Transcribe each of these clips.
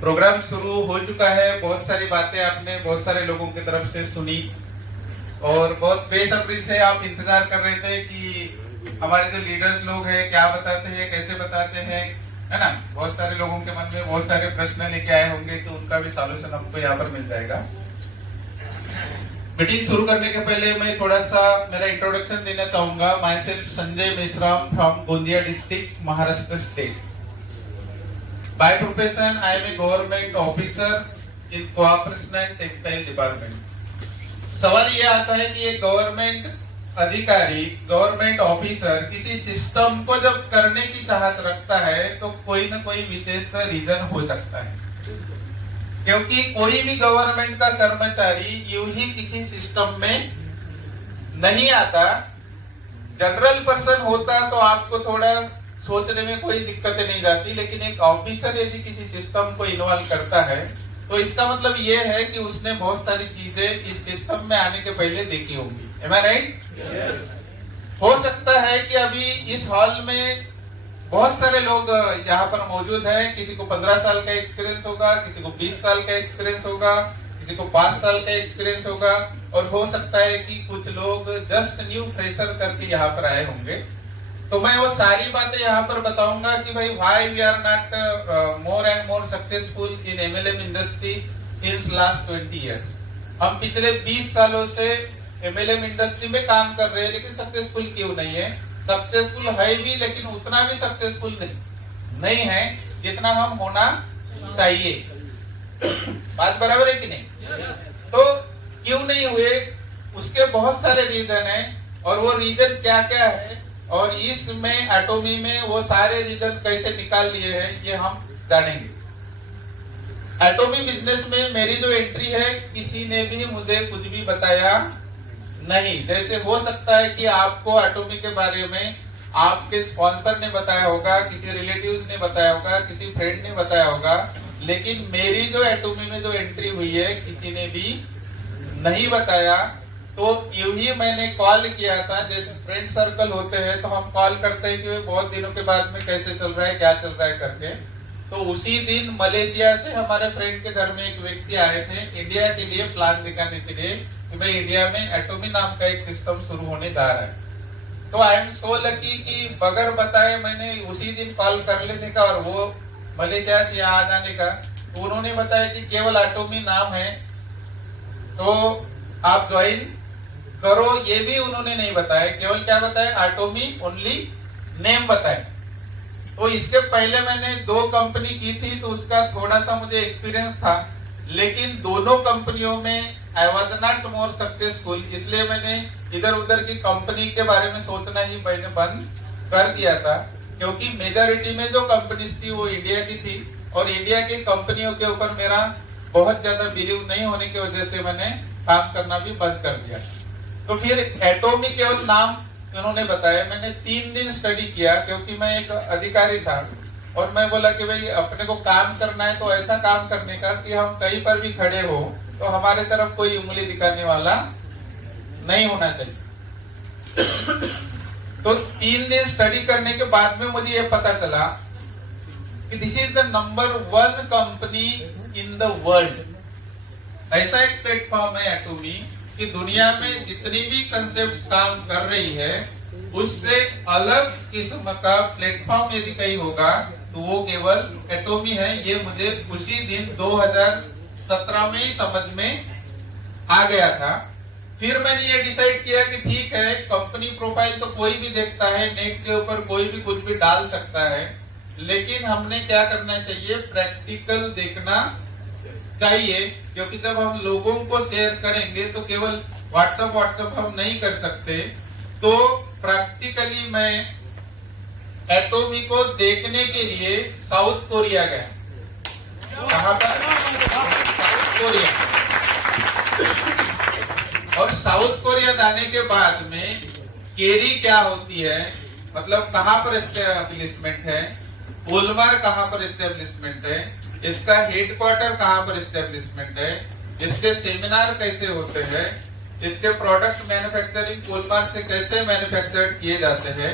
Programme शुरू हो चुका है। बहुत सारी बातें आपने बहुत सारे लोगों की तरफ से सुनी और बहुत बेसब्री से आप इंतजार कर रहे थे कि हमारे जो लीडर्स लोग हैं क्या बताते हैं, कैसे बताते हैं, है ना। बहुत सारे लोगों के मन में बहुत सारे प्रश्न लेके आए होंगे, तो उनका भी सॉल्यूशन आपको यहाँ पर मिल जाएगा। मीटिंग शुरू करने के पहले मैं थोड़ा सा मेरा इंट्रोडक्शन देना चाहूंगा। Myself Sanjay Meshram from Gondia district, Maharashtra state. By profession I am a government officer in cooperation and textile department. सवाल ये आता है कि एक गवर्नमेंट अधिकारी, गवर्नमेंट ऑफिसर किसी सिस्टम को जब करने की चाहत रखता है तो कोई न कोई विशेष रीजन हो सकता है, क्योंकि कोई भी गवर्नमेंट का कर्मचारी यूं ही किसी सिस्टम में नहीं आता। जनरल पर्सन होता तो आपको थोड़ा सोचने में कोई दिक्कतें नहीं जाती, लेकिन एक ऑफिसर यदि किसी सिस्टम को इन्वॉल्व करता है तो इसका मतलब ये है कि उसने बहुत सारी चीजें इस सिस्टम में आने के पहले देखी होंगी। Am I right? Yes. हो सकता है कि अभी इस हॉल में बहुत सारे लोग यहाँ पर मौजूद हैं। किसी को 15 साल का एक्सपीरियंस होगा, किसी को 20 साल का एक्सपीरियंस होगा, किसी को 5 साल का एक्सपीरियंस होगा, और हो सकता है कि कुछ लोग जस्ट न्यू फ्रेशर करके यहाँ पर आए होंगे। तो मैं वो सारी बातें यहाँ पर बताऊंगा कि भाई why we are not more and more successful in MLM industry in last 20 years. हम पिछले 20 सालों से एमएलएम इंडस्ट्री में काम कर रहे हैं, लेकिन सक्सेसफुल क्यों नहीं है? सक्सेसफुल है भी, लेकिन उतना भी सक्सेसफुल नहीं है जितना हम होना चाहिए। बात बराबर है कि नहीं? तो क्यों नहीं हुए, उसके बहुत सारे रीजन हैं, और वो रीजन क्या क्या है और इसमें एटोमी में वो सारे रीजन कैसे निकाल लिए हैं ये हम जानेंगे। एटोमी बिजनेस में मेरी जो एंट्री है, किसी ने भी मुझे कुछ भी बताया नहीं। जैसे हो सकता है कि आपको एटोमी के बारे में आपके स्पॉन्सर ने बताया होगा, किसी रिलेटिव्स ने बताया होगा, किसी फ्रेंड ने बताया होगा, लेकिन मेरी जो एटोमी में जो एंट्री हुई है किसी ने भी नहीं बताया। तो यूं ही मैंने कॉल किया था, जैसे फ्रेंड सर्कल होते हैं तो हम कॉल करते हैं कि बहुत दिनों के बाद में कैसे चल रहा है, क्या चल रहा है करके। तो उसी दिन मलेशिया से हमारे फ्रेंड के घर में एक व्यक्ति आए थे इंडिया के लिए प्लान दिखाने के लिए कि भाई इंडिया में एटोमी नाम का एक सिस्टम शुरू होने जा रहा है। तो आई एम सो लकी कि बगैर बताए मैंने उसी दिन कॉल कर लेने का और वो मलेशिया से यहाँ आ जाने का। तो उन्होंने बताया कि केवल एटोमी नाम है, तो आप ज्वाइन करो। ये भी उन्होंने नहीं बताया, केवल क्या बताया, एटोमी ओनली नेम बताए। तो इसके पहले मैंने 2 कंपनी की थी, तो उसका थोड़ा सा मुझे एक्सपीरियंस था, लेकिन दोनों कंपनियों में I was not more successful. इसलिए मैंने इधर उधर की कंपनी के बारे में सोचना ही मैंने बंद कर दिया था, क्योंकि मेजॉरिटी में जो कंपनीज थी वो इंडिया की थी, और इंडिया की कंपनियों के ऊपर मेरा बहुत ज्यादा बिलीव नहीं होने की वजह से मैंने काम करना भी बंद कर दिया। तो फिर एटोमी केवल नाम उन्होंने बताया। मैंने 3 दिन स्टडी किया, क्योंकि मैं एक अधिकारी था, और मैं बोला कि भाई अपने को काम करना है तो ऐसा काम करने का कि हम कहीं पर भी खड़े हो तो हमारे तरफ कोई उंगली दिखाने वाला नहीं होना चाहिए। तो 3 दिन स्टडी करने के बाद में मुझे ये पता चला कि this is the number 1 company in the world. ऐसा एक प्लेटफॉर्म है एटोमी कि दुनिया में जितनी भी कंसेप्ट काम कर रही है उससे अलग किस्म का प्लेटफॉर्म यदि कहीं होगा तो वो केवल एटोमी है। ये मुझे उसी दिन 2017 में ही समझ में आ गया था। फिर मैंने ये डिसाइड किया कि ठीक है, कंपनी प्रोफाइल तो कोई भी देखता है, नेट के ऊपर कोई भी कुछ भी डाल सकता है, लेकिन हमने क्या करना चाहिए, प्रैक्टिकल देखना चाहिए। क्योंकि जब हम लोगों को शेयर करेंगे तो केवल व्हाट्सएप हम नहीं कर सकते। तो प्रैक्टिकली मैं एटोमी को देखने के लिए साउथ कोरिया गया। कहाँ पर? South Korea. और साउथ कोरिया जाने के बाद में केरी क्या होती है, मतलब कहाँ पर एस्टेब्लिशमेंट है, ओलमार कहाँ पर एस्टेब्लिशमेंट है, इसका हेडक्वार्टर कहाँ पर एस्टेब्लिशमेंट है, इसके सेमिनार कैसे होते हैं, इसके प्रोडक्ट मैन्युफैक्चरिंग कोलमार से कैसे मैन्युफैक्चर किए जाते हैं,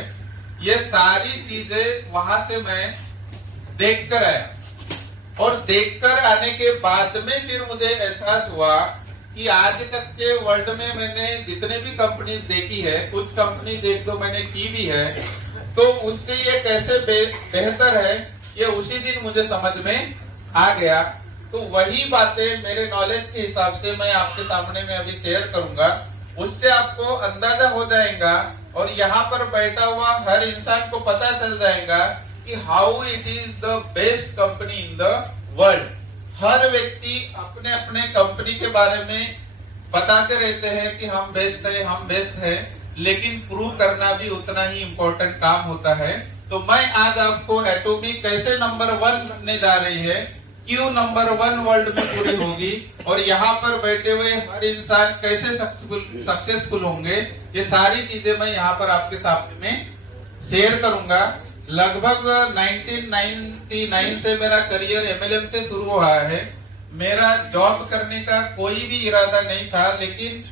ये सारी चीजें वहां से मैं देख कर आया। और देखकर आने के बाद में फिर मुझे एहसास हुआ कि आज तक के वर्ल्ड में मैंने जितने भी कंपनीज देखी है, कुछ कंपनीज एक दो मैंने की भी है, तो उससे ये कैसे बेहतर है ये उसी दिन मुझे समझ में आ गया। तो वही बातें मेरे नॉलेज के हिसाब से मैं आपके सामने में अभी शेयर करूंगा, उससे आपको अंदाजा हो जाएगा और यहाँ पर बैठा हुआ हर इंसान को पता चल जाएगा कि how it is the best company in the world. हर व्यक्ति अपने अपने कंपनी के बारे में बताते रहते हैं कि हम बेस्ट है, हम बेस्ट है, लेकिन प्रूव करना भी उतना ही इम्पोर्टेंट काम होता है। तो मैं आज आपको एटोमी कैसे नंबर 1 बनने जा रही है, क्यों नंबर 1 वर्ल्ड में पूरी होगी और यहाँ पर बैठे हुए हर इंसान कैसे सक्सेसफुल होंगे, ये सारी चीजें मैं यहाँ पर आपके सामने में शेयर करूंगा। लगभग 1999 से मेरा करियर एमएलएम से शुरू हुआ है। मेरा जॉब करने का कोई भी इरादा नहीं था, लेकिन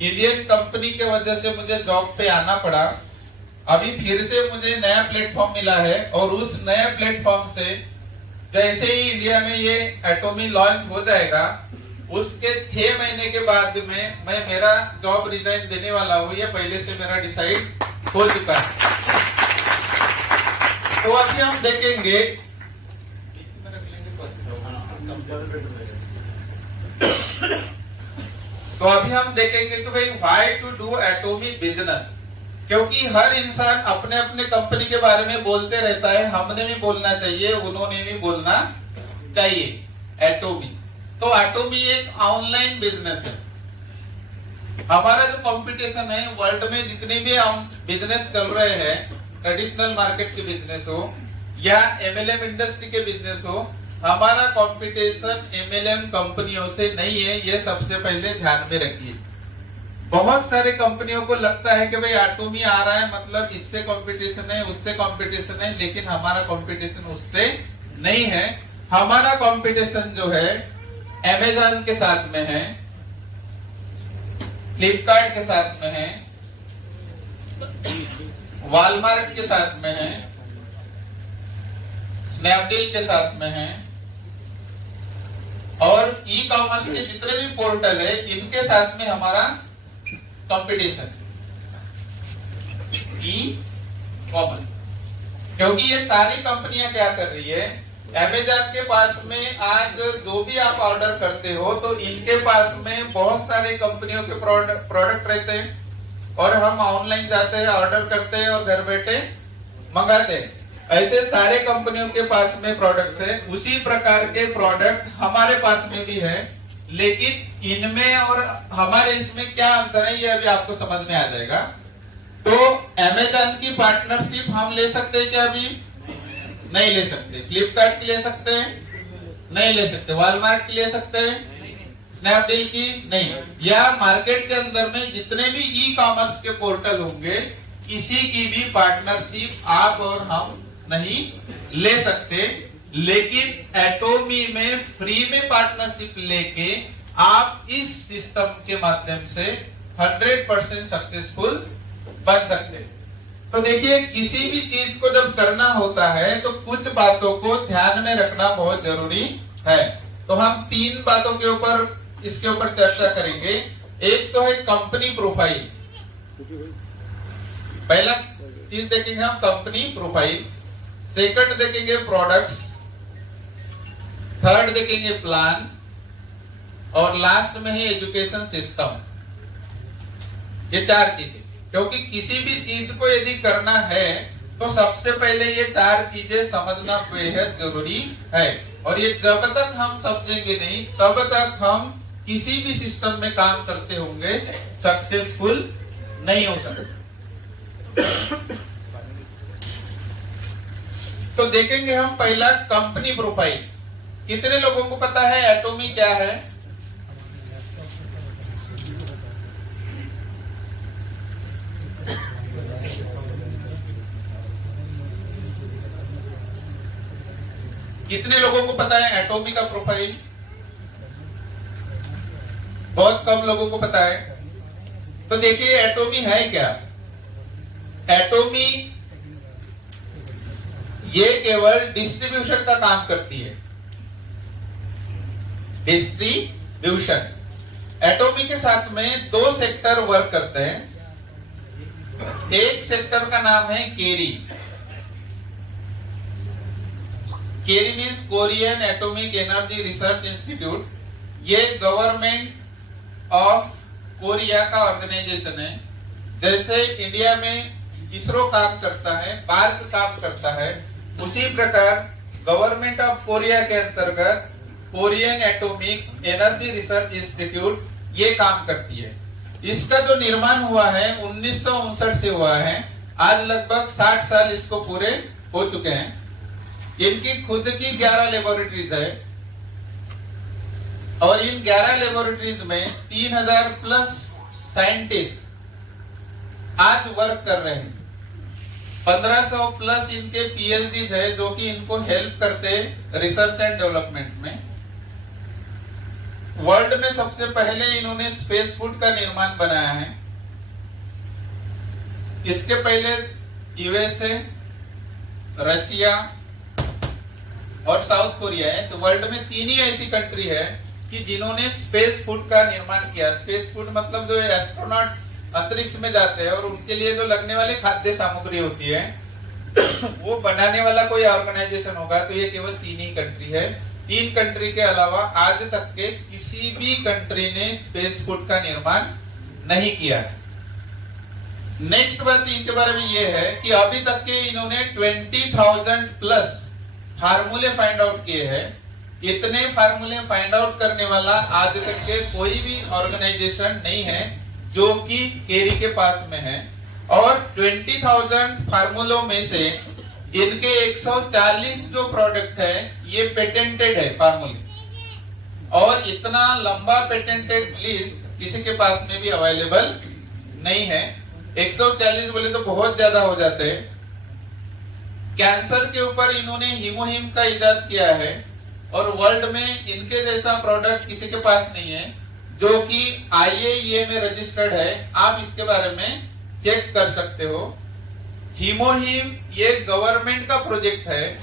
इंडियन कंपनी के वजह से मुझे जॉब पे आना पड़ा। अभी फिर से मुझे नया प्लेटफॉर्म मिला है और उस नए प्लेटफॉर्म से जैसे ही इंडिया में ये एटोमी लॉन्च हो जाएगा, उसके 6 महीने के बाद में मैं मेरा जॉब रिजाइन देने वाला हूँ। ये पहले से मेरा डिसाइड हो चुका है। तो अभी हम देखेंगे कि भाई why to do Atomy business, क्योंकि हर इंसान अपने अपने कंपनी के बारे में बोलते रहता है। हमने भी बोलना चाहिए, उन्होंने भी बोलना चाहिए। एटोमी तो एटोमी एक ऑनलाइन बिजनेस है। हमारा जो कंपटीशन है वर्ल्ड में, जितने भी हम बिजनेस चल रहे हैं, ट्रेडिशनल मार्केट के बिजनेस हो या एमएलएम इंडस्ट्री के बिजनेस हो, हमारा कंपटीशन एमएलएम कंपनियों से नहीं है। ये सबसे पहले ध्यान में रखिए। बहुत सारे कंपनियों को लगता है कि भाई एटोमी आ रहा है मतलब इससे कंपटीशन है, उससे कंपटीशन है, लेकिन हमारा कंपटीशन उससे नहीं है। हमारा कंपटीशन जो है अमेजॉन के साथ में है, फ्लिपकार्ट के साथ में है, वॉलमार्ट के साथ में है, स्नैपडील के साथ में है और ई कॉमर्स के जितने भी पोर्टल है इनके साथ में हमारा कंपटीशन ई कॉमर्स। क्योंकि ये सारी कंपनियां क्या कर रही है, अमेजॉन के पास में आज जो भी आप ऑर्डर करते हो तो इनके पास में बहुत सारे कंपनियों के प्रोडक्ट रहते हैं और हम ऑनलाइन जाते हैं, ऑर्डर करते हैं और घर बैठे मंगाते हैं। ऐसे सारे कंपनियों के पास में प्रोडक्ट्स है। उसी प्रकार के प्रोडक्ट हमारे पास में भी है, लेकिन इनमें और हमारे इसमें क्या अंतर है ये अभी आपको समझ में आ जाएगा। तो अमेजॉन की पार्टनरशिप हम ले सकते हैं क्या? अभी नहीं ले सकते। फ्लिपकार्ट की ले सकते हैं? नहीं ले सकते। वॉलमार्ट की ले सकते हैं? स्नैपडील की नहीं। या मार्केट के अंदर में जितने भी ई कॉमर्स के पोर्टल होंगे, किसी की भी पार्टनरशिप आप और हम नहीं ले सकते। लेकिन एटोमी में फ्री में पार्टनरशिप लेके आप इस सिस्टम के माध्यम से 100% सक्सेसफुल बन सकते। तो देखिए, किसी भी चीज को जब करना होता है तो कुछ बातों को ध्यान में रखना बहुत जरूरी है। तो हम 3 बातों के ऊपर इसके ऊपर चर्चा करेंगे। एक तो है कंपनी प्रोफाइल। पहला चीज देखेंगे हम कंपनी प्रोफाइल, सेकंड देखेंगे प्रोडक्ट्स, थर्ड देखेंगे प्लान और लास्ट में है एजुकेशन सिस्टम। ये 4 चीजें, क्योंकि किसी भी चीज को यदि करना है तो सबसे पहले ये 4 चीजें समझना बेहद जरूरी है। और ये जब तक हम समझेंगे नहीं तब तक हम किसी भी सिस्टम में काम करते होंगे सक्सेसफुल नहीं हो सकते। तो देखेंगे हम पहला कंपनी प्रोफाइल। कितने लोगों को पता है एटोमी क्या है? कितने लोगों को पता है एटोमी का प्रोफाइल? बहुत कम लोगों को पता है। तो देखिए एटोमी है क्या। एटोमी ये केवल डिस्ट्रीब्यूशन का काम करती है। डिस्ट्रीब्यूशन। एटोमी के साथ में दो सेक्टर वर्क करते हैं। एक सेक्टर का नाम है KAERI. KAERI means Korean Atomic Energy Research Institute. ये गवर्नमेंट ऑफ कोरिया का ऑर्गेनाइजेशन है। जैसे इंडिया में इसरो काम करता है, बार्क काम करता है, उसी प्रकार गवर्नमेंट ऑफ कोरिया के अंतर्गत Korean Atomic Energy Research Institute ये काम करती है। इसका जो निर्माण हुआ है 1959 से हुआ है। आज लगभग 60 साल इसको पूरे हो चुके हैं। इनकी खुद की 11 लेबोरेटरीज है और इन 11 लेबोरेटरीज में 3000 प्लस साइंटिस्ट आज वर्क कर रहे हैं। 1500 प्लस इनके पीएचडीज है जो कि इनको हेल्प करते रिसर्च एंड डेवलपमेंट में। वर्ल्ड में सबसे पहले इन्होंने स्पेस फूड का निर्माण बनाया है। इसके पहले यूएसए, रशिया और साउथ कोरिया है। तो वर्ल्ड में 3 ही ऐसी कंट्री है कि जिन्होंने स्पेस फूड का निर्माण किया। स्पेस फूड मतलब जो एस्ट्रोनॉट अंतरिक्ष में जाते हैं और उनके लिए जो लगने वाली खाद्य सामग्री होती है वो बनाने वाला कोई ऑर्गेनाइजेशन होगा तो ये केवल 3 ही कंट्री है। 3 कंट्री के अलावा आज तक के किसी भी कंट्री ने स्पेस फूड का निर्माण नहीं किया है। नेक्स्ट बात इनके बारे में ये है कि अभी तक के इन्होंने 20,000 प्लस फार्मूले फाइंड आउट किए हैं। इतने फार्मूले फाइंड आउट करने वाला आज तक के कोई भी ऑर्गेनाइजेशन नहीं है जो कि केरी के पास में है। और 20,000 फार्मूलों में से इनके 140 जो प्रोडक्ट है ये पेटेंटेड है फार्मूले। और इतना लंबा पेटेंटेड लिस्ट किसी के पास में भी अवेलेबल नहीं है। 140 बोले तो बहुत ज्यादा हो जाते हैं। कैंसर के ऊपर इन्होंने हीमोहिम का इजाद किया है और वर्ल्ड में इनके जैसा प्रोडक्ट किसी के पास नहीं है जो कि IAEA में रजिस्टर्ड है। आप इसके बारे में चेक कर सकते हो। हीमोहिम ये गवर्नमेंट का प्रोजेक्ट है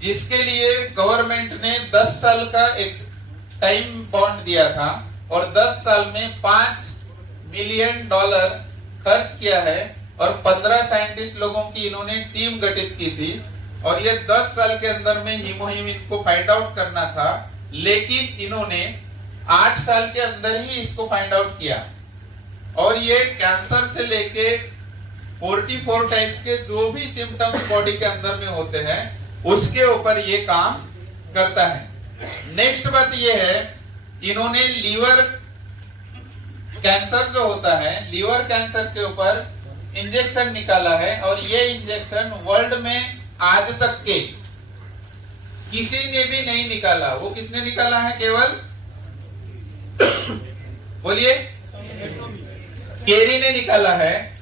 जिसके लिए गवर्नमेंट ने 10 साल का एक टाइम बॉन्ड दिया था और 10 साल में $5 मिलियन खर्च किया है और 15 साइंटिस्ट लोगों की इन्होंने टीम गठित की थी और ये 10 साल के अंदर में हीमोहिम इनको फाइंड आउट करना था। लेकिन इन्होंने 8 साल के अंदर ही इसको फाइंड आउट किया और ये कैंसर से लेके 44 टाइप्स के जो भी सिम्टम्स बॉडी के अंदर में होते हैं उसके ऊपर ये काम करता है। नेक्स्ट बात ये है इन्होंने लीवर कैंसर जो होता है लीवर कैंसर के ऊपर इंजेक्शन निकाला है और ये इंजेक्शन वर्ल्ड में आज तक के किसी ने भी नहीं निकाला। वो किसने निकाला है? केवल बोलिए, केरी ने निकाला है।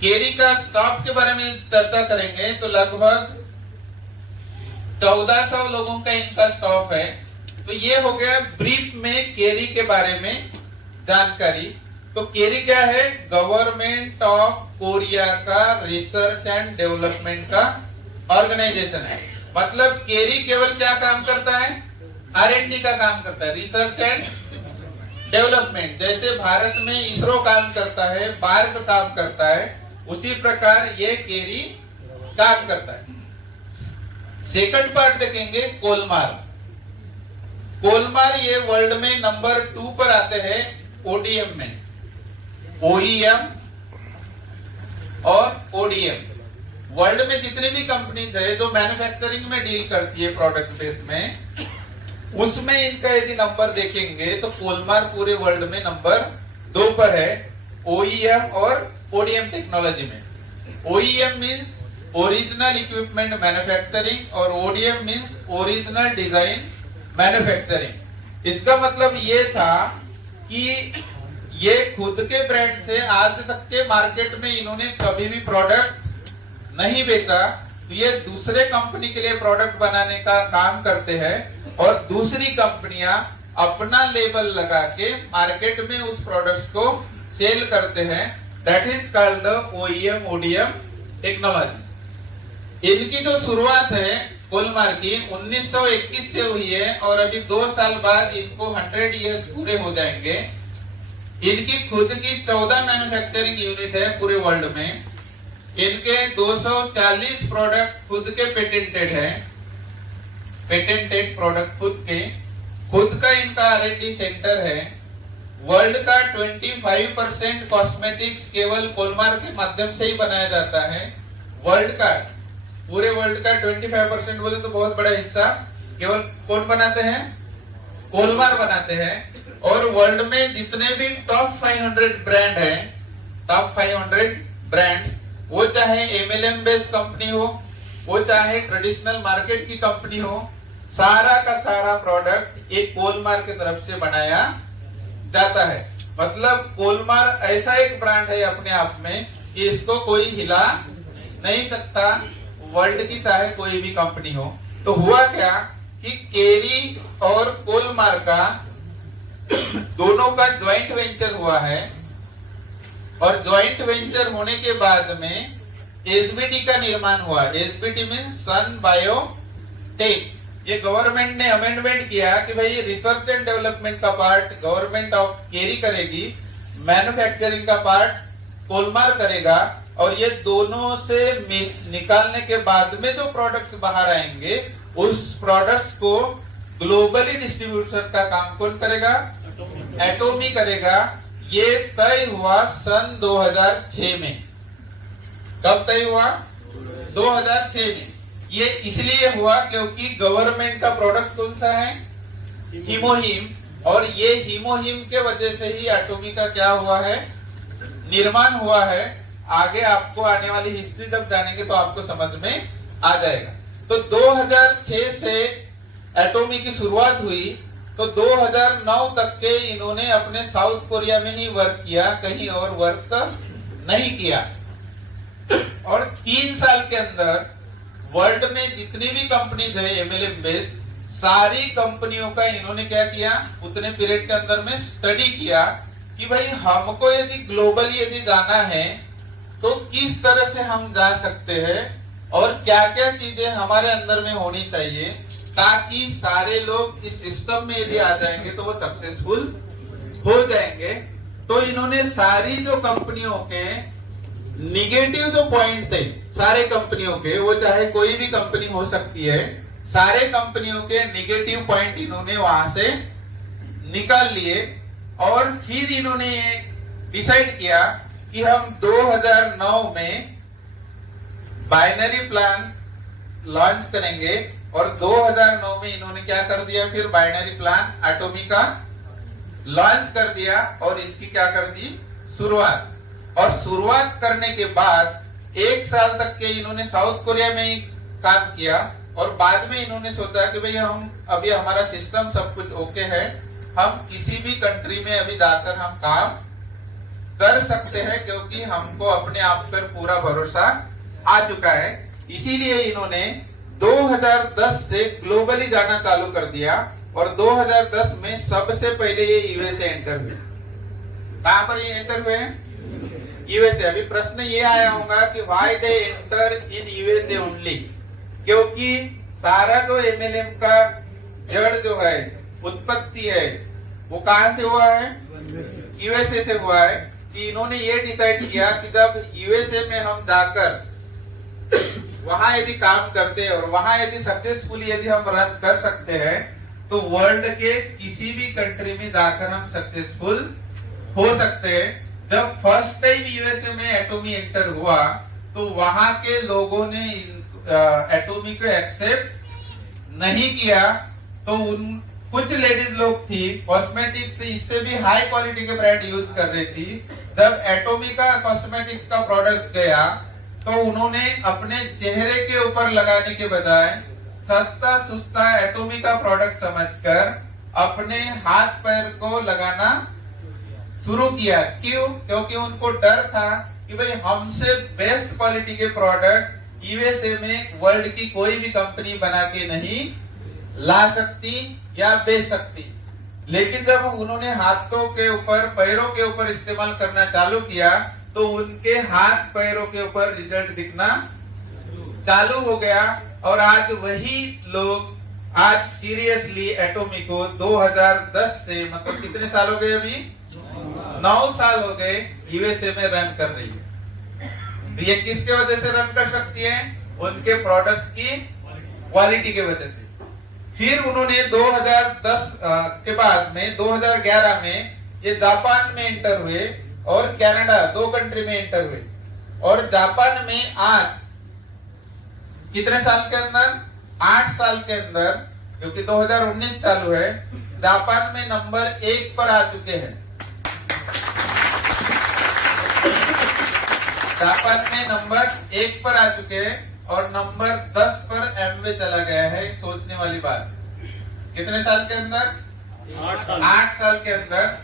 केरी का स्टॉक के बारे में चर्चा करेंगे तो लगभग 1400 लोगों का इनका स्टॉक है। तो ये हो गया ब्रीफ में केरी के बारे में जानकारी। तो केरी क्या है? गवर्नमेंट ऑफ कोरिया का रिसर्च एंड डेवलपमेंट का ऑर्गेनाइजेशन है। मतलब केरी केवल क्या काम करता है? R&D का काम करता है, रिसर्च एंड डेवलपमेंट। जैसे भारत में इसरो काम करता है, बार्क काम करता है, उसी प्रकार ये केरी काम करता है। सेकंड पार्ट देखेंगे कोलमार। कोलमार ये वर्ल्ड में नंबर 2 पर आते हैं ODM में। OEM और ODM वर्ल्ड में जितनी भी कंपनीज है जो मैन्युफैक्चरिंग में डील करती है प्रोडक्ट बेस में, उसमें इनका यदि नंबर देखेंगे तो कोलमार पूरे वर्ल्ड में नंबर 2 पर है OEM और ODM टेक्नोलॉजी में। OEM means original equipment manufacturing और ODM means original design manufacturing. इसका मतलब ये था कि ये खुद के ब्रांड से आज तक के मार्केट में इन्होंने कभी भी प्रोडक्ट नहीं बेचा। तो ये दूसरे कंपनी के लिए प्रोडक्ट बनाने का काम करते हैं और दूसरी कंपनियां अपना लेबल लगा के मार्केट में उस प्रोडक्ट्स को सेल करते हैं। That is called the OEM ODM technology. इनकी जो शुरुआत है कोलमार की 1921 से हुई है और अभी 2 साल बाद इनको 100 इयर्स पूरे हो जाएंगे। इनकी खुद की 14 मैन्युफैक्चरिंग यूनिट है पूरे वर्ल्ड में। इनके 240 प्रोडक्ट खुद के पेटेंटेड है, पेटेंटेड प्रोडक्ट खुद का इनका R&D सेंटर है। वर्ल्ड का 25% कॉस्मेटिक्स केवल कोलमार के माध्यम से ही बनाया जाता है। वर्ल्ड का, पूरे वर्ल्ड का 25% बोले तो बहुत बड़ा हिस्सा केवल कौन बनाते हैं? कोलमार बनाते हैं। और वर्ल्ड में जितने भी टॉप 500 ब्रांड है, टॉप 500 ब्रांड्स, वो चाहे MLM बेस्ड कंपनी हो, वो चाहे ट्रेडिशनल मार्केट की कंपनी हो, सारा का सारा प्रोडक्ट एक कोलमार की तरफ से बनाया जाता है। मतलब कोलमार ऐसा एक ब्रांड है अपने आप में कि इसको कोई हिला नहीं सकता, वर्ल्ड की चाहे कोई भी कंपनी हो। तो हुआ क्या कि केरी और कोलमार का दोनों का ज्वाइंट वेंचर हुआ है और ज्वाइंट वेंचर होने के बाद में SBT का निर्माण हुआ। SBT मीन्स सन बायोटेक। ये गवर्नमेंट ने अमेंडमेंट किया कि भाई रिसर्च एंड डेवलपमेंट का पार्ट गवर्नमेंट ऑफ केरी करेगी, मैन्युफैक्चरिंग का पार्ट कोलमार करेगा, और ये दोनों से निकालने के बाद में जो प्रोडक्ट्स बाहर आएंगे उस प्रोडक्ट्स को ग्लोबली डिस्ट्रीब्यूशन का काम कौन करेगा? एटोमी करेगा। ये तय हुआ सन 2006 में। कब तय हुआ? 2006 में। ये इसलिए हुआ क्योंकि गवर्नमेंट का प्रोडक्ट कौन सा है? हीमोहिम, और ये हीमोहिम के वजह से ही एटोमी का क्या हुआ है? निर्माण हुआ है। आगे आपको आने वाली हिस्ट्री जब जानेंगे तो आपको समझ में आ जाएगा। तो 2006 से एटोमी की शुरुआत हुई, तो 2009 तक के इन्होंने अपने साउथ कोरिया में ही वर्क किया, कहीं और वर्क नहीं किया। और 3 साल के अंदर वर्ल्ड में जितनी भी कंपनीज है MLM बेस्ड, सारी कंपनियों का इन्होंने क्या किया? उतने पीरियड के अंदर में स्टडी किया कि भाई हमको यदि ग्लोबली यदि जाना है तो किस तरह से हम जा सकते हैं और क्या क्या चीजें हमारे अंदर में होनी चाहिए ताकि सारे लोग इस सिस्टम में यदि आ जाएंगे तो वो सक्सेसफुल हो जाएंगे। तो इन्होंने सारी जो कंपनियों के निगेटिव जो पॉइंट थे सारे कंपनियों के, वो चाहे कोई भी कंपनी हो सकती है, सारे कंपनियों के निगेटिव पॉइंट इन्होंने वहां से निकाल लिए और फिर इन्होंने ये डिसाइड किया कि हम 2009 में बाइनरी प्लान लॉन्च करेंगे। और 2009 में इन्होंने क्या कर दिया? फिर बाइनरी प्लान एटोमी का लॉन्च कर दिया और इसकी क्या कर दी? शुरुआत। और शुरुआत करने के बाद 1 साल तक के इन्होंने साउथ कोरिया में ही काम किया और बाद में इन्होंने सोचा कि भाई हम अभी हमारा सिस्टम सब कुछ ओके है, हम किसी भी कंट्री में अभी जाकर हम काम कर सकते हैं क्योंकि हमको अपने आप पर पूरा भरोसा आ चुका है। इसीलिए इन्होंने 2010 से ग्लोबली जाना चालू कर दिया और 2010 में सबसे पहले ये यूएसए एंटर हुए। कहां पर ये एंटर हुए? यूएसए। अभी प्रश्न ये आया होगा कि why they enter in USA only, क्योंकि सारा जो MLM का जड़ जो है, उत्पत्ति है, वो कहां से हुआ है? यूएसए से हुआ है। कि इन्होंने ये डिसाइड किया कि जब यूएसए में हम जाकर वहां यदि काम करते हैं और वहां यदि सक्सेसफुली यदि हम रन कर सकते हैं तो वर्ल्ड के किसी भी कंट्री में जाकर हम सक्सेसफुल हो सकते हैं। जब फर्स्ट टाइम यूएसए में एटोमी एंटर हुआ तो वहां के लोगों ने एटोमी को एक्सेप्ट नहीं किया। तो उन कुछ लेडीज लोग थी कॉस्मेटिक्स से इससे भी हाई क्वालिटी के ब्रांड यूज कर रही थी। जब एटोमी का कॉस्मेटिक्स का प्रोडक्ट गया तो उन्होंने अपने चेहरे के ऊपर लगाने के बजाय सस्ता सुस्ता एटोमी का प्रोडक्ट समझकर अपने हाथ पैर को लगाना शुरू किया। क्यों? क्योंकि उनको डर था कि भाई हमसे बेस्ट क्वालिटी के प्रोडक्ट यूएसए में वर्ल्ड की कोई भी कंपनी बना के नहीं ला सकती या बेच सकती। लेकिन जब उन्होंने हाथों के ऊपर पैरों के ऊपर इस्तेमाल करना चालू किया तो उनके हाथ पैरों के ऊपर रिजल्ट दिखना चालू हो गया और आज वही लोग आज सीरियसली एटोमी को 2010 से मतलब कितने साल हो गए अभी 9 साल हो गए यूएसए में रन कर रही है। तो ये किसके वजह से रन कर सकती है? उनके प्रोडक्ट्स की क्वालिटी के वजह से। फिर उन्होंने 2010 के बाद में 2011 में ये जापान में एंटर हुए और कनाडा 2 कंट्री में एंटर हुए। और जापान में आज कितने साल के अंदर 8 साल के अंदर, क्योंकि 2019 चालू है, जापान में नंबर 1 पर आ चुके हैं। जापान में नंबर 1 पर आ चुके हैं और नंबर 10 पर एमवे चला गया है। सोचने वाली बात। कितने साल के अंदर 8 साल के अंदर।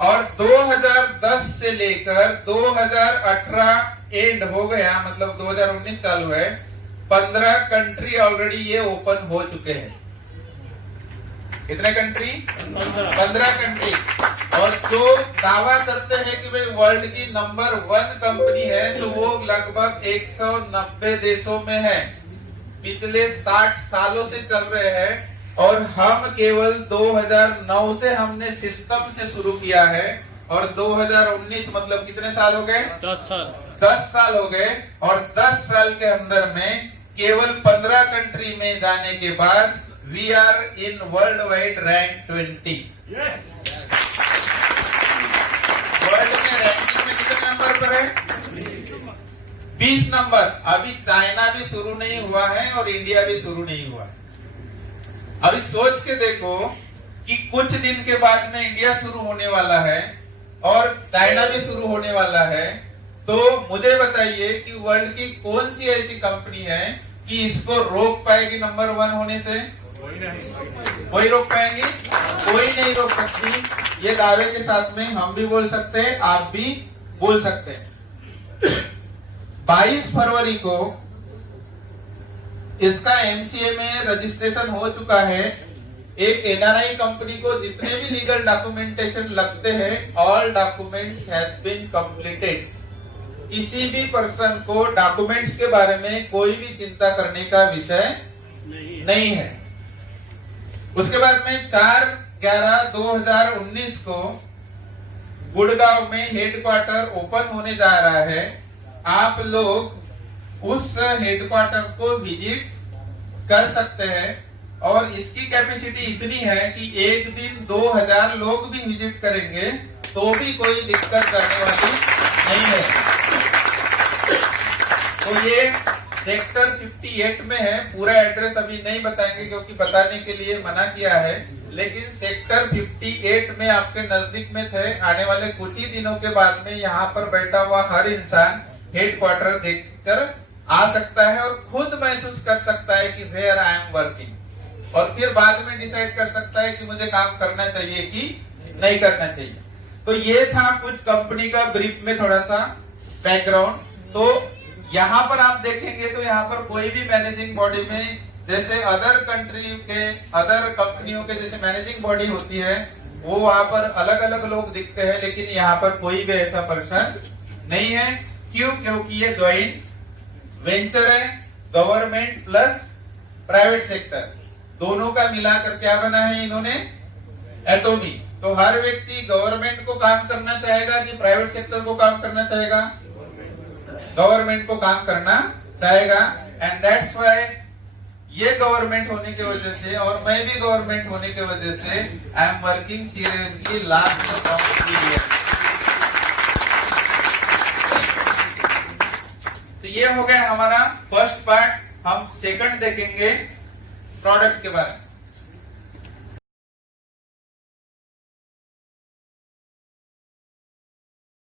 और 2010 से लेकर 2018 एंड हो गया, मतलब 2019 चालू है, 15 कंट्री ऑलरेडी ये ओपन हो चुके हैं। कितने कंट्री? 15 कंट्री। और जो दावा करते हैं कि भाई वर्ल्ड की नंबर 1 कंपनी है, तो वो लगभग 190 देशों में है। पिछले 60 सालों से चल रहे हैं और हम केवल 2009 से हमने सिस्टम से शुरू किया है और 2019 मतलब कितने साल हो गए? 10 साल हो गए। और 10 साल के अंदर में केवल 15 कंट्री में जाने के बाद we are in world wide rank 20। World में रैंकिंग में कितने नंबर पर है? 20 नंबर। अभी चाइना भी शुरू नहीं हुआ है और इंडिया भी शुरू नहीं हुआ है। अभी सोच के देखो कि कुछ दिन के बाद में इंडिया शुरू होने वाला है और चाइना भी शुरू होने वाला है। तो मुझे बताइए कि वर्ल्ड की कौन सी ऐसी कंपनी है कि इसको रोक पाएगी नंबर 1 होने से? कोई रोक पाएंगे? कोई नहीं रोक सकती। ये दावे के साथ में हम भी बोल सकते हैं, आप भी बोल सकते हैं। 22 फरवरी को इसका एमसीए में रजिस्ट्रेशन हो चुका है। एक एनआरआई कंपनी को जितने भी लीगल डॉक्यूमेंटेशन लगते हैं, all documents has been completed. किसी भी पर्सन को डॉक्यूमेंट्स के बारे में कोई भी चिंता करने का विषय नहीं है। उसके बाद में 4/11/2019 को गुड़गांव में हेडक्वार्टर ओपन होने जा रहा है। आप लोग उस हेडक्वार्टर को विजिट कर सकते हैं और इसकी कैपेसिटी इतनी है कि एक दिन 2000 लोग भी विजिट करेंगे तो भी कोई दिक्कत करने वाली नहीं है। तो ये सेक्टर 58 में है। पूरा एड्रेस अभी नहीं बताएंगे क्योंकि बताने के लिए मना किया है, लेकिन सेक्टर 58 में आपके नजदीक में थे। आने वाले कुछ ही दिनों के बाद में यहाँ पर बैठा हुआ हर इंसान हेडक्वार्टर देखकर आ सकता है और खुद महसूस कर सकता है कि वेयर आई एम वर्किंग, और फिर बाद में डिसाइड कर सकता है कि मुझे काम करना चाहिए कि नहीं करना चाहिए। तो ये था कुछ कंपनी का ब्रीफ में थोड़ा सा बैकग्राउंड। तो यहाँ पर आप देखेंगे तो यहाँ पर कोई भी मैनेजिंग बॉडी में, जैसे अदर कंट्री के अदर कंपनियों के जैसे मैनेजिंग बॉडी होती है, वो वहां पर अलग अलग लोग दिखते हैं, लेकिन यहाँ पर कोई भी ऐसा पर्सन नहीं है। क्यों? क्योंकि ये ज्वाइंट वेंचर है, गवर्नमेंट प्लस प्राइवेट सेक्टर दोनों का मिलाकर क्या बना है इन्होंने? एटोमी। तो हर व्यक्ति गवर्नमेंट को काम करना चाहेगा कि प्राइवेट सेक्टर को काम करना चाहेगा? गवर्नमेंट को काम करना चाहेगा। एंड दैट्स व्हाई ये गवर्नमेंट होने की वजह से और मैं भी गवर्नमेंट होने की वजह से I am working seriously last 3 years। तो ये हो गया हमारा फर्स्ट पार्ट। हम सेकंड देखेंगे प्रोडक्ट्स के बारे में।